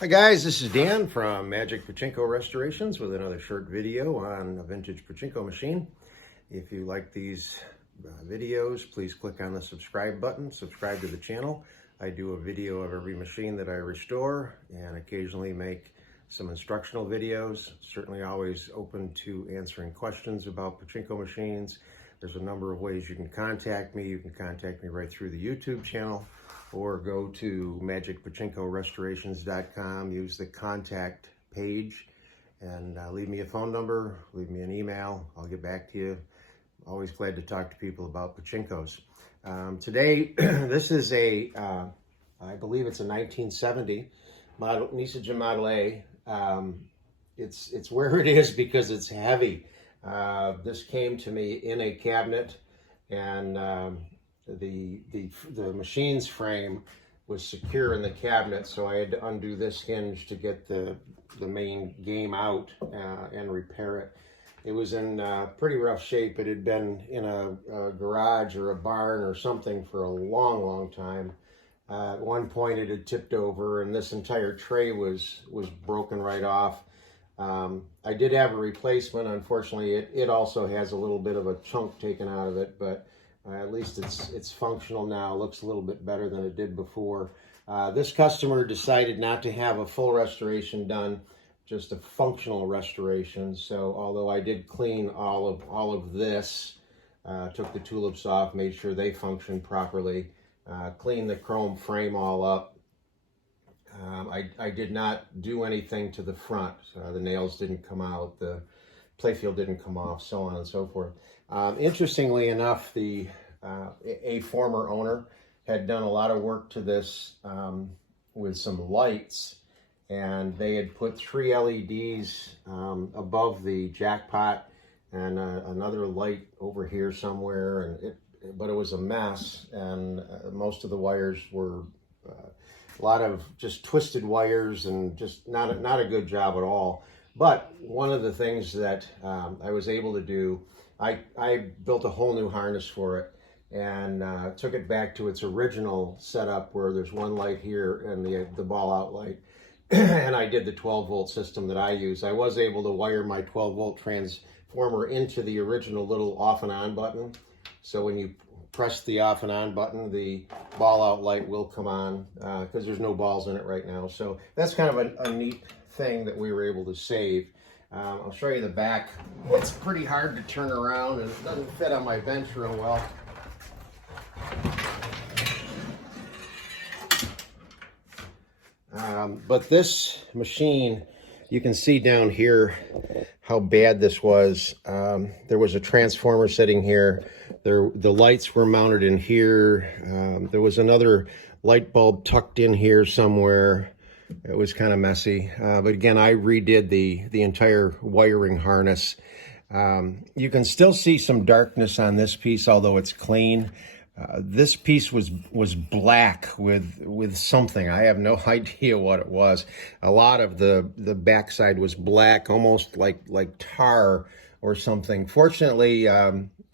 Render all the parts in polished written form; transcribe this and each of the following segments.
Hi guys, this is Dan from Magic Pachinko Restorations with another short video on a vintage pachinko machine. If you like these videos, please click on the subscribe button, subscribe to the channel. I do a video of every machine that I restore and occasionally make some instructional videos. Certainly always open to answering questions about pachinko machines. There's a number of ways you can contact me. You can contact me right through the YouTube channel, or go to magicpachinkorestorations.com, use the contact page, and leave me a phone number, leave me an email. I'll get back to you. Always glad to talk to people about pachinkos. Today, this is I believe it's a 1970 model, Nishijin Model A. It's where it is because it's heavy. This came to me in a cabinet, and the machine's frame was secure in the cabinet, so I had to undo this hinge to get the main game out and repair it. It was in pretty rough shape. It had been in a garage or a barn or something for a long time. At one point it had tipped over and this entire tray was broken right off. I did have a replacement. Unfortunately, it also has a little bit of a chunk taken out of it, but at least it's functional now. Looks a little bit better than it did before. This customer decided not to have a full restoration done, just a functional restoration. So although I did clean all of this, took the tulips off, made sure they functioned properly, cleaned the chrome frame all up. I did not do anything to the front. The nails didn't come out, the playfield didn't come off, so on and so forth. Interestingly enough, a former owner had done a lot of work to this with some lights, and they had put 3 LEDs above the jackpot and another light over here somewhere, but it was a mess, and most of the wires were a lot of just twisted wires and just not a good job at all. But one of the things that I was able to do, I built a whole new harness for it and took it back to its original setup where there's one light here and the ball out light. And I did the 12-volt system that I use. I was able to wire my 12-volt transformer into the original little off and on button. So when you press the off and on button, the ball out light will come on because there's no balls in it right now. So that's kind of a neat thing that we were able to save. I'll show you the back. It's pretty hard to turn around and it doesn't fit on my bench real well. But this machine, you can see down here how bad this was. There was a transformer sitting here. The lights were mounted in here. There was another light bulb tucked in here somewhere. It was kind of messy. But again, I redid the entire wiring harness. You can still see some darkness on this piece, although it's clean. This piece was black with something. I have no idea what it was. A lot of the backside was black, almost like tar or something. Fortunately,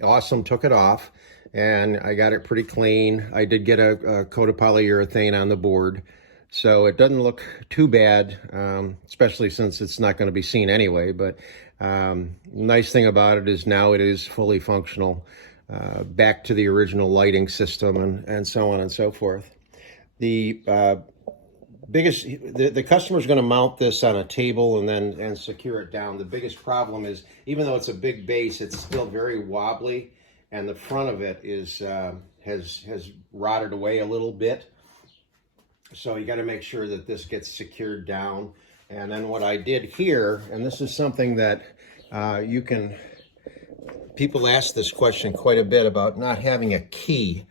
Awesome took it off and I got it pretty clean. I did get a coat of polyurethane on the board, so it doesn't look too bad, especially since it's not going to be seen anyway. But nice thing about it is now it is fully functional. Back to the original lighting system and so on and so forth. The customer's going to mount this on a table and secure it down. The biggest problem is, even though it's a big base, it's still very wobbly, and the front of it is has rotted away a little bit. So you got to make sure that this gets secured down. And then what I did here, and this is something that people ask this question quite a bit about not having a key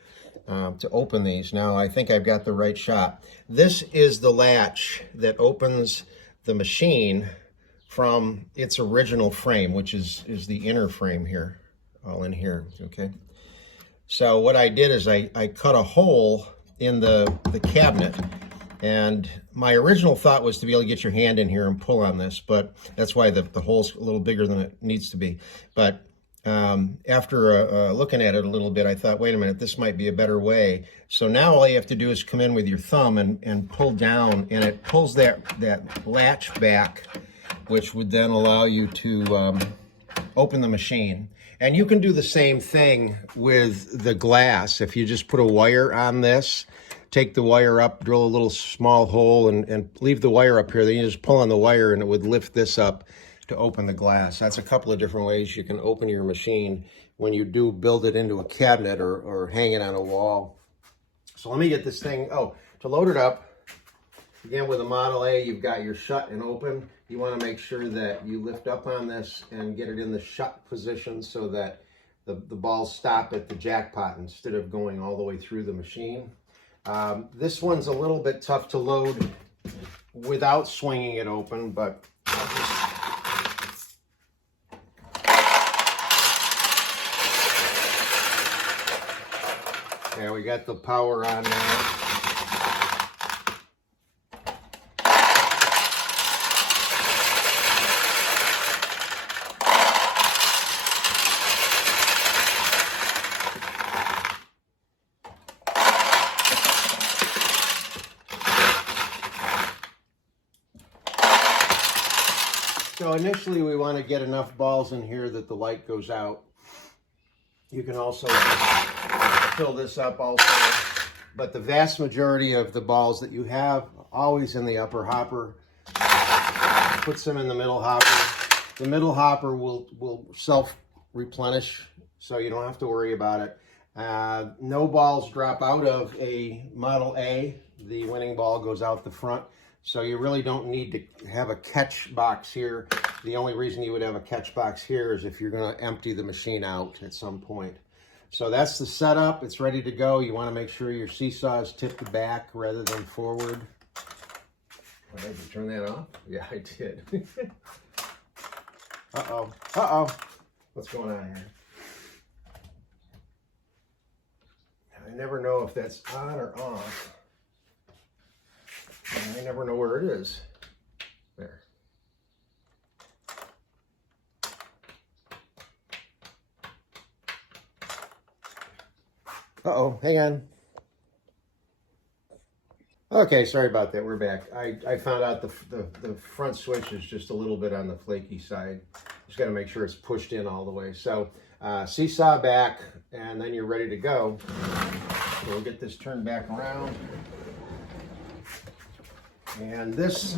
to open these. Now, I think I've got the right shot. This is the latch that opens the machine from its original frame, which is the inner frame here, all in here, okay? So what I did is I cut a hole in the cabinet, and my original thought was to be able to get your hand in here and pull on this, but that's why the hole's a little bigger than it needs to be. But after looking at it a little bit, I thought, wait a minute, this might be a better way. So now all you have to do is come in with your thumb and pull down, and it pulls that latch back, which would then allow you to open the machine. And you can do the same thing with the glass. If you just put a wire on this, take the wire up, drill a little small hole, and leave the wire up here. Then you just pull on the wire and it would lift this up to open the glass. That's a couple of different ways you can open your machine when you do build it into a cabinet or hang it on a wall. So let me get this thing, to load it up, again with a Model A, you've got your shut and open. You want to make sure that you lift up on this and get it in the shut position so that the balls stop at the jackpot instead of going all the way through the machine. This one's a little bit tough to load without swinging it open, but yeah, we got the power on now. So initially we want to get enough balls in here that the light goes out. You can also fill this up also, but the vast majority of the balls that you have always in the upper hopper. Put some in the middle hopper. The middle hopper will self-replenish, so you don't have to worry about it. No balls drop out of a Model A. The winning ball goes out the front. So you really don't need to have a catch box here. The only reason you would have a catch box here is if you're going to empty the machine out at some point. So that's the setup. It's ready to go. You want to make sure your seesaw is tipped back rather than forward. Oh, did you turn that off? Yeah, I did. Uh-oh. Uh-oh. What's going on here? I never know if that's on or off. I never know where it is. There. Uh-oh, hang on. Okay, sorry about that. We're back. I found out the front switch is just a little bit on the flaky side. Just got to make sure it's pushed in all the way. So seesaw back, and then you're ready to go. So we'll get this turned back around. And this,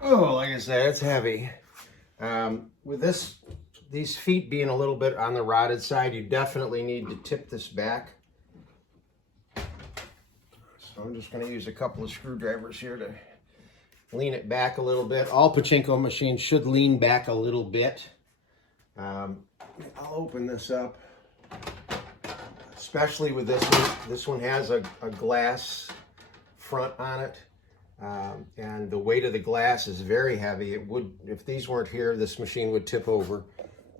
like I said, it's heavy. With these feet being a little bit on the rotted side, you definitely need to tip this back. So I'm just going to use a couple of screwdrivers here to lean it back a little bit. All pachinko machines should lean back a little bit. I'll open this up. Especially with this one. This one has a glass front on it, and the weight of the glass is very heavy. It would, if these weren't here, this machine would tip over.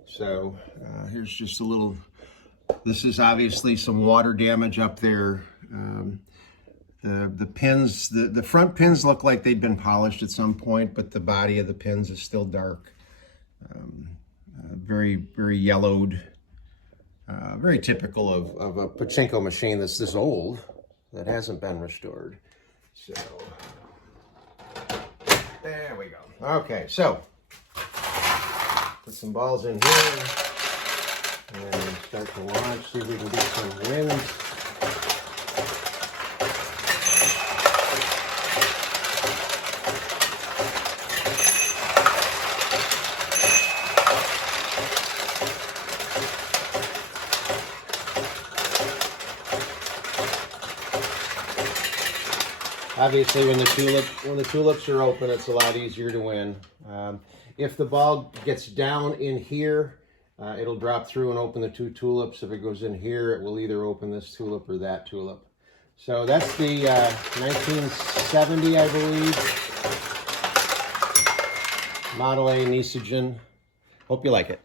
So here's just a little, this is obviously some water damage up there. The pins, the front pins look like they've been polished at some point, but the body of the pins is still dark. Very, very yellowed. Very typical of a pachinko machine that's this old, that hasn't been restored. So, there we go. Okay, so, put some balls in here, and start to launch, see if we can get some wind. Obviously, when the tulips are open, it's a lot easier to win. If the ball gets down in here, it'll drop through and open the two tulips. If it goes in here, it will either open this tulip or that tulip. So that's the 1970, I believe, Model A Nishijin. Hope you like it.